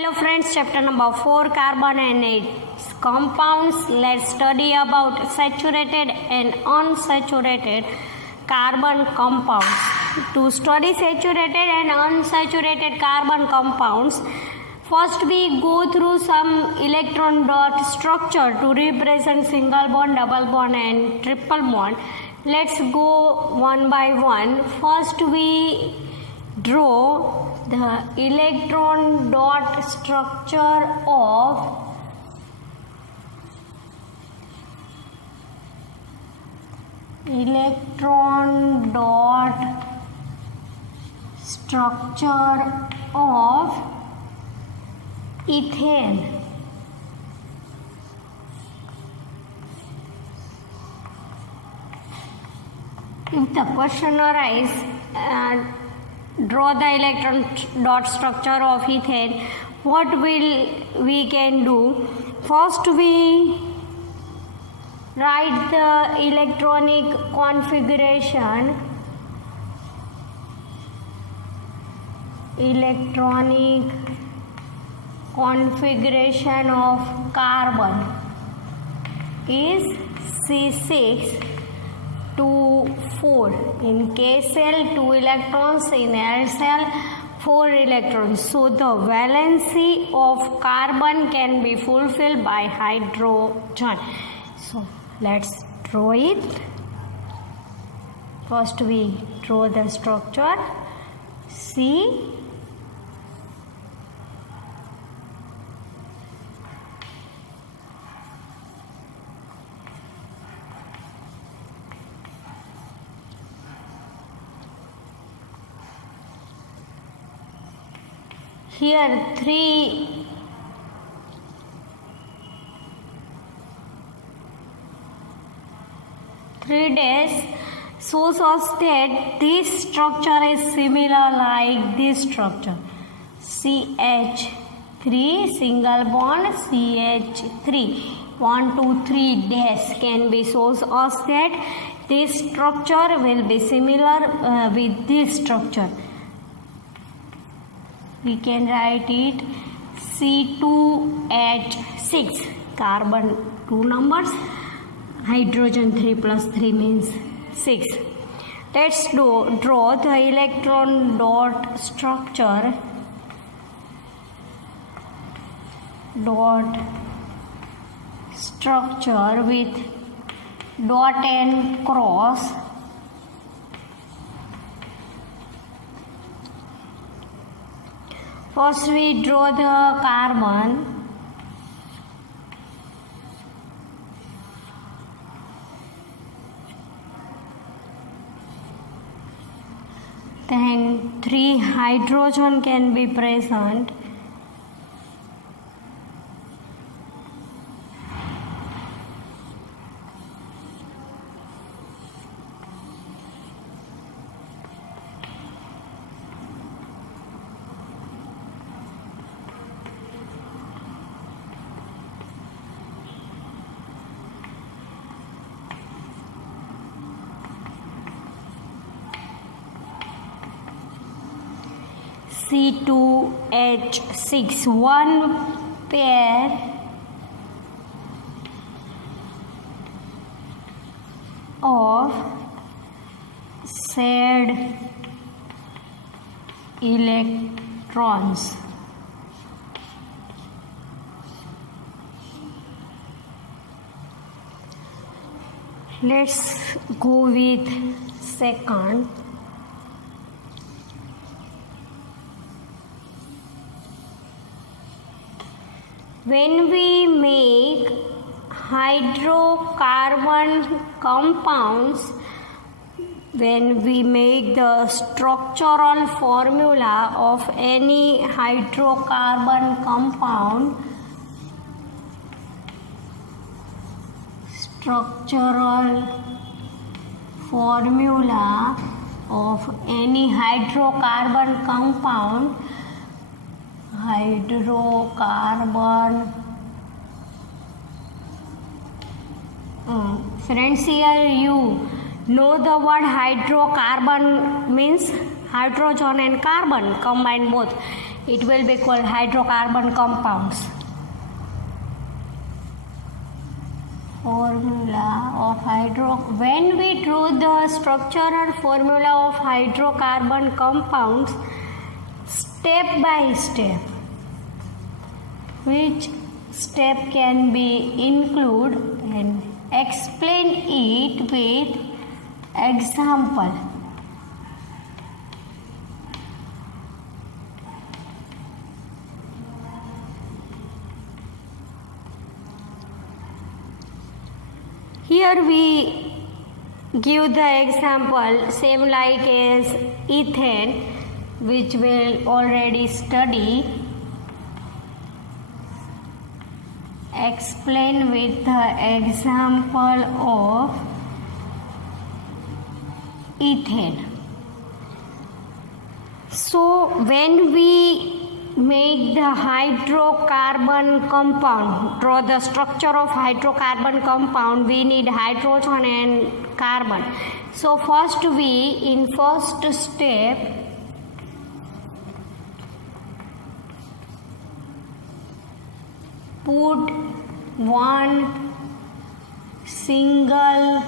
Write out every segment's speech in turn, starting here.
Hello friends, chapter number 4, carbon and its compounds. Let's study about saturated and unsaturated carbon compounds. To study saturated and unsaturated carbon compounds, first we go through some electron dot structure to represent single bond, double bond and triple bond. Let's go one by one. First we draw the electron dot structure of ethane. If the question arises, draw the electron dot structure of ethane, what we can do? First we write the electronic configuration of carbon is C6 2 4. In K cell 2 electrons, in L cell 4 electrons. So the valency of carbon can be fulfilled by hydrogen. So let's draw it. First we draw the structure C. Here three days shows us that this structure is similar like this structure. CH3 single bond CH3 1 2 3 dash can be shows us that this structure will be similar with this structure. We can write it C2H6, carbon 2 numbers, hydrogen 3 plus 3 means 6. Let's draw the electron dot structure with dot and cross. First we draw the carbon, then 3 hydrogen can be present. C2H6, one pair of shared electrons. Let's go with second. When we make hydrocarbon compounds, when we make the structural formula of any hydrocarbon compound, friends, here you know the word hydrocarbon means hydrogen and carbon combined both. it will be called hydrocarbon compounds. Formula of when we draw the structural formula of hydrocarbon compounds step by step, which step can be include and explain it with example. Here we give the example same like as ethane, which we'll already study. Explain with the example of ethane. So when we make the hydrocarbon compound, draw the structure of hydrocarbon compound, we need hydrogen and carbon. So first in first step put one single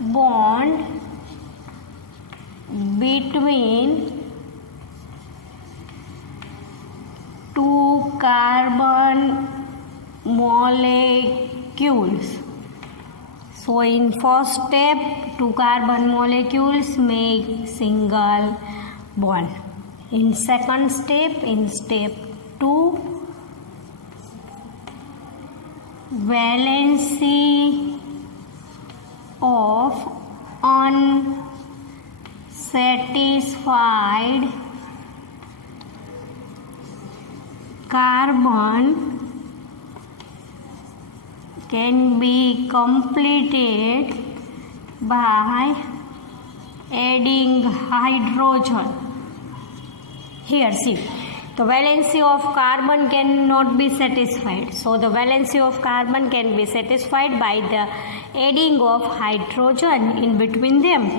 bond between two carbon molecules. So in first step, two carbon molecules make single bond. In second step, in step 2, valency of unsatisfied carbon can be completed by adding hydrogen. Here see, the valency of carbon cannot be satisfied. So the valency of carbon can be satisfied by the adding of hydrogen in between them.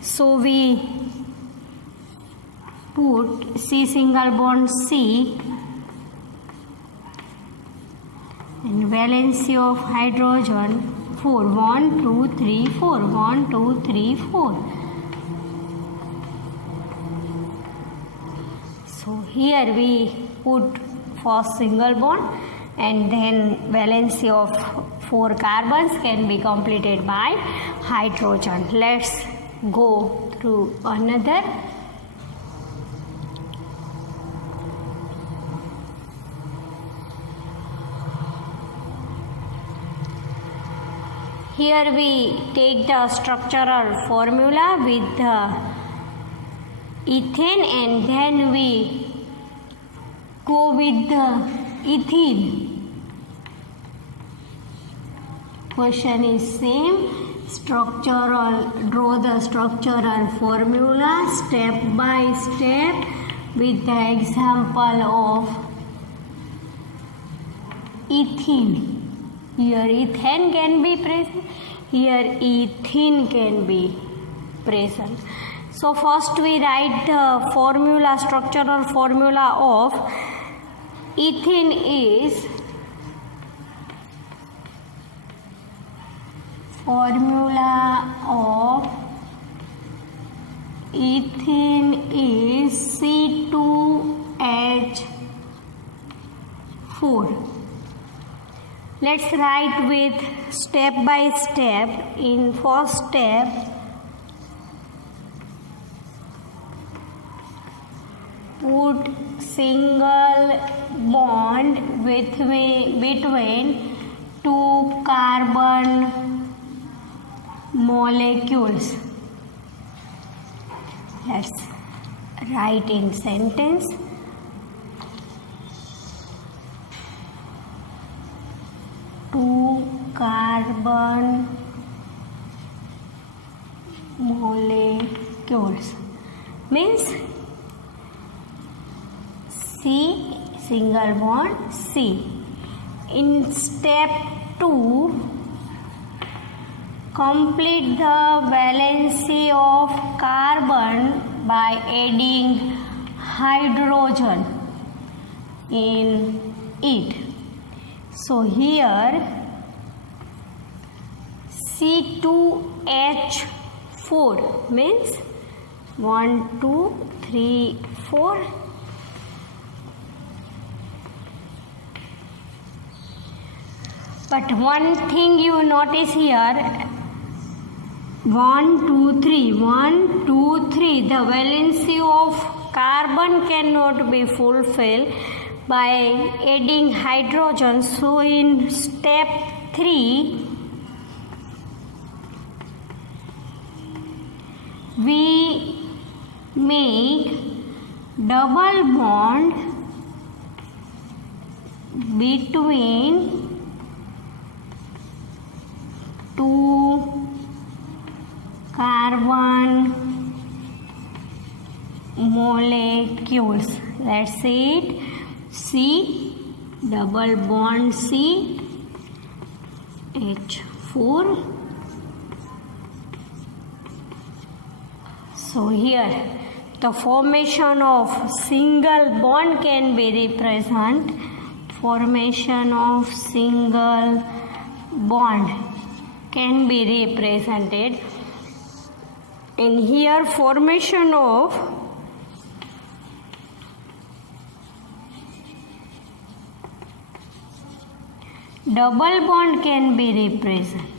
So we put C single bond C and valency of hydrogen 4, 1, 2, 3, 4, 1, 2, 3, 4. So here we put first single bond and then valency of 4 carbons can be completed by hydrogen. Let's go through another. Here we take the structural formula with the ethane and then we go with the ethene. Question is same. Draw the structural formula step by step with the example of ethene. Here ethane can be present, here ethene can be present. So first we write the formula, structural formula of ethene is formula of ethene is C2H4. Let's write with step by step. In first step, put single bond between two carbon molecules. Let's write in sentence. Two carbon molecules means C single bond C. In step 2, complete the valency of carbon by adding hydrogen in it. So here C2H4 means 1, 2, 3, 4. But one thing you notice here, 1, 2, 3, 1, 2, 3, the valency of carbon cannot be fulfilled by adding hydrogen. So in step 3, we make double bond between two carbon molecules. Let's see it. C, double bond C, H4. So here the formation of single bond can be represented. Formation of single bond can be represented. And here formation of double bond can be represented.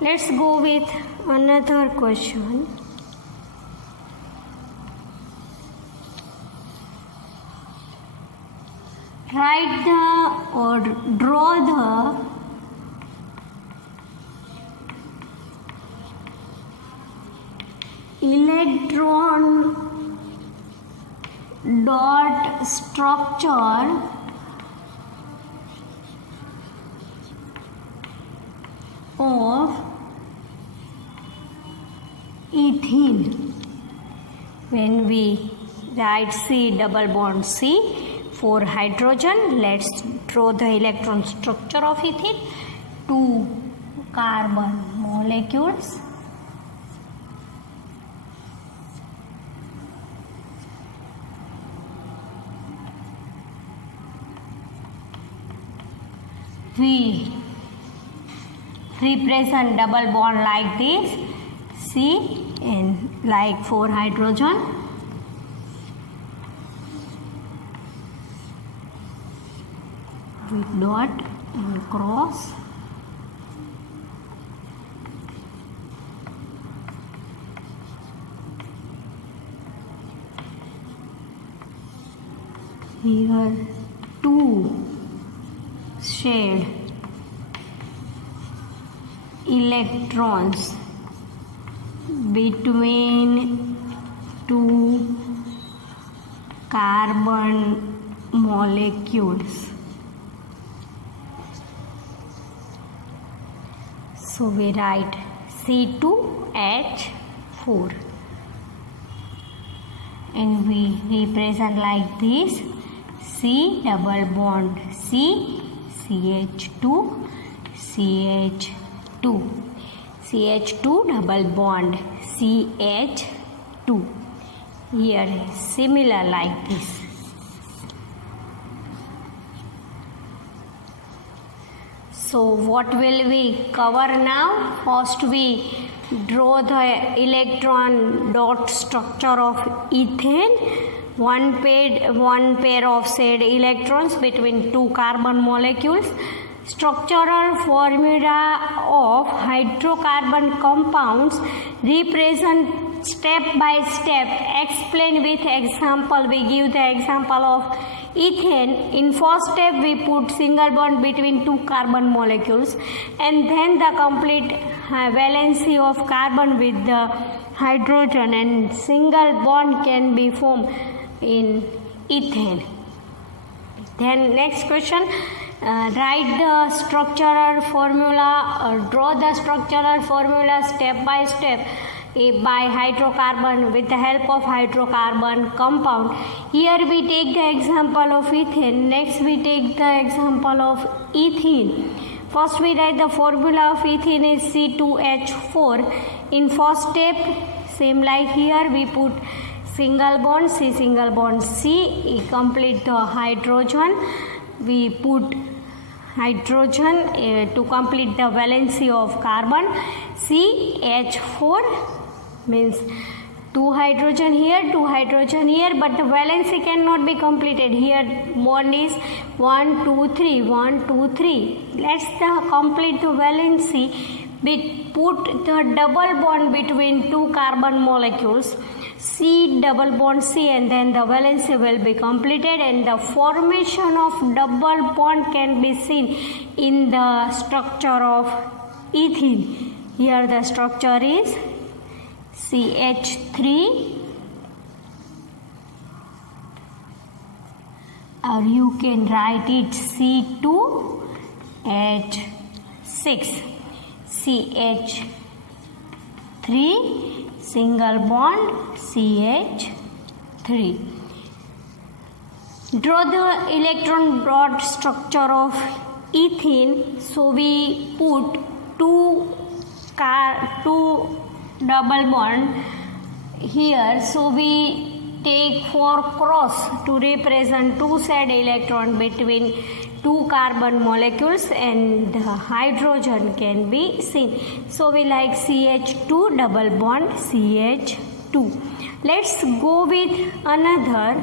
Let's go with another question. Write the or draw the electron dot structure of ethene. When we write C double bond C for hydrogen, let's draw the electron structure of ethene. 2 carbon molecules. We represent double bond like this, C, and like for hydrogen. With dot and cross. Here 2 shade electrons between 2 carbon molecules. So we write C2H4 and we represent like this, C double bond C, CH2, CH2, CH2 double bond CH2. Here similar like this. So what will we cover now? First we draw the electron dot structure of ethane. One pair of said electrons between 2 carbon molecules. Structural formula of hydrocarbon compounds represent step by step. Explain with example. We give the example of ethane. In first step we put single bond between 2 carbon molecules, and then the complete valency of carbon with the hydrogen, and single bond can be formed in ethane. Then next question, write the structural formula or draw the structural formula step by step by hydrocarbon with the help of hydrocarbon compound. Here we take the example of ethane. Next we take the example of ethene. First we write the formula of ethene is C2H4. In first step, same like here, we put single bond C, single bond C, complete the hydrogen. We put hydrogen to complete the valency of carbon. CH4 means 2 hydrogen here, 2 hydrogen here, but the valency cannot be completed. Here bond is 1, 2, 3, 1, 2, 3. Let's complete the valency. We put the double bond between 2 carbon molecules. C double bond C, and then the valency will be completed, and the formation of double bond can be seen in the structure of ethene. Here the structure is CH3, or you can write it C2H6, CH3 single bond CH3. Draw the electron dot structure of ethene. So we put two double bond here. So we take 4 cross to represent 2 sad electron between 2 carbon molecules, and the hydrogen can be seen. So we like CH2 double bond CH2. Let's go with another.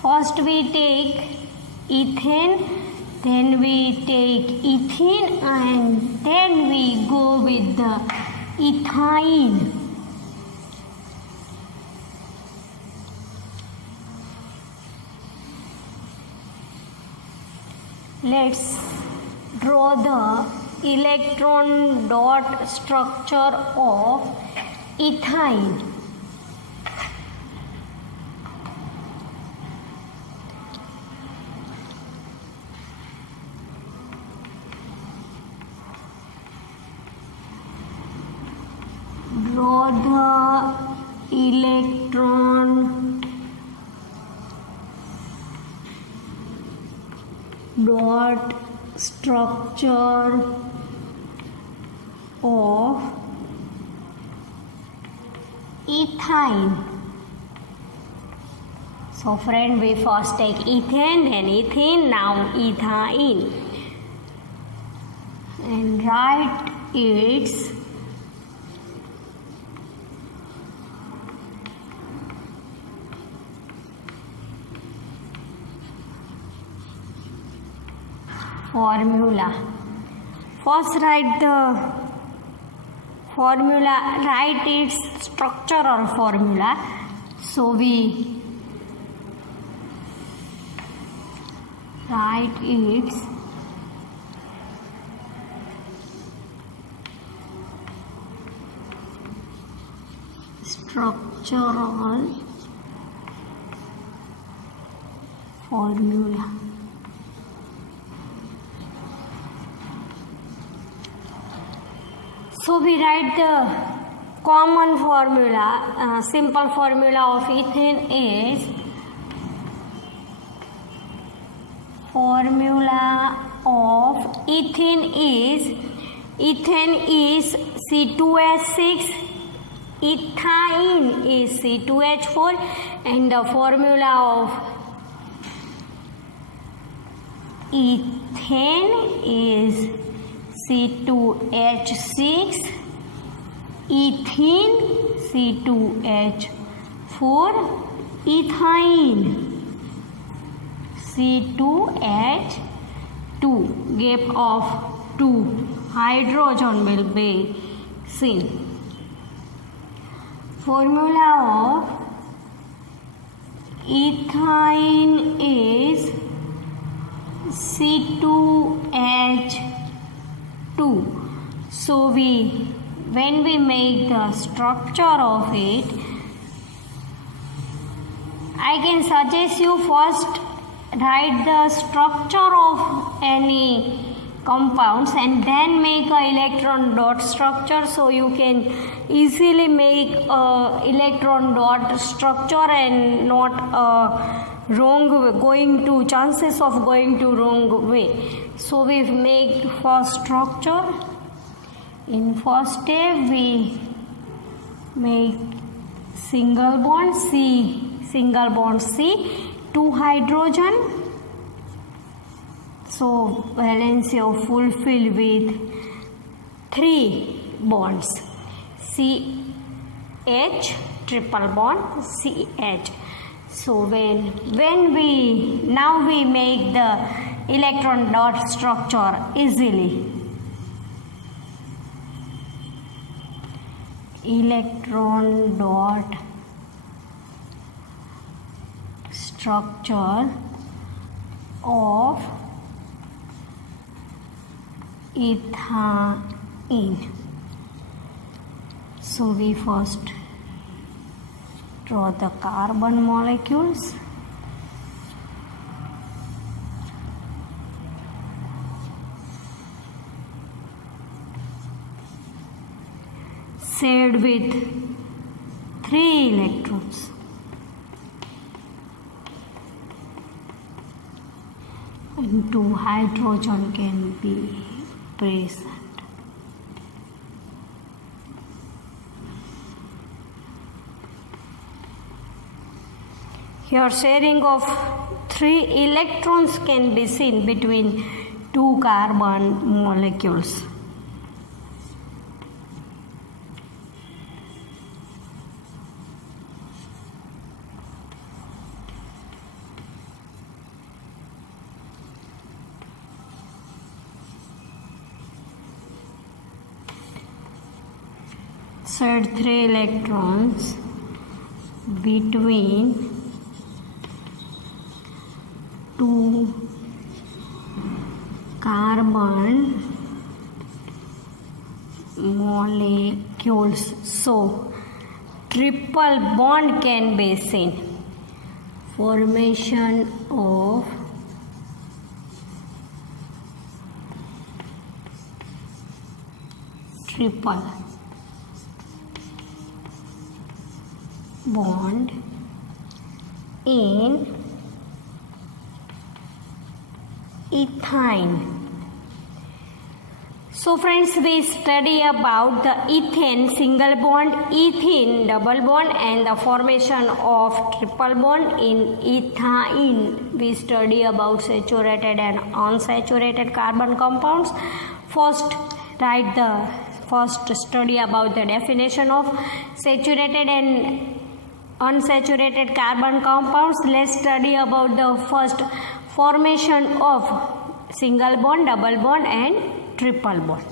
First we take ethane, then we take ethene, and then we go with the ethyne. Let's draw the electron dot structure of ethyne. Draw the electron dot structure of ethyne. So friend, we first take ethane, then ethene, now ethyne, and write its formula. First write the formula, write its structure or formula. So we write its structural formula. So we write the common formula, simple formula of ethane is ethane is C2H6, ethyne is C2H4, and the formula of ethane is C2H6, ethene C2H4, ethyne C2H2. Gap of 2 hydrogen will be seen. Formula of ethyne is C2H2. So when we make the structure of it, I can suggest you first write the structure of any compounds and then make a electron dot structure. So you can easily make a electron dot structure and not chances of going to wrong way. So we make first structure. In first step we make single bond C, 2 hydrogen. So Valencia fulfilled with 3 bonds, CH, triple bond CH. So when we make the electron dot structure easily. Electron dot structure of ethane. So we first draw the carbon molecules. Shared with 3 electrons. And 2 hydrogen can be present. Here sharing of 3 electrons can be seen between 2 carbon molecules. Shared 3 electrons between 2 carbon molecules. So triple bond can be seen. Formation of triple bond in ethane. So friends, we study about the ethane single bond, ethene double bond and the formation of triple bond in ethane. We study about saturated and unsaturated carbon compounds. First study about the definition of saturated and unsaturated carbon compounds. Let's study about the first formation of single bond, double bond and triple bond.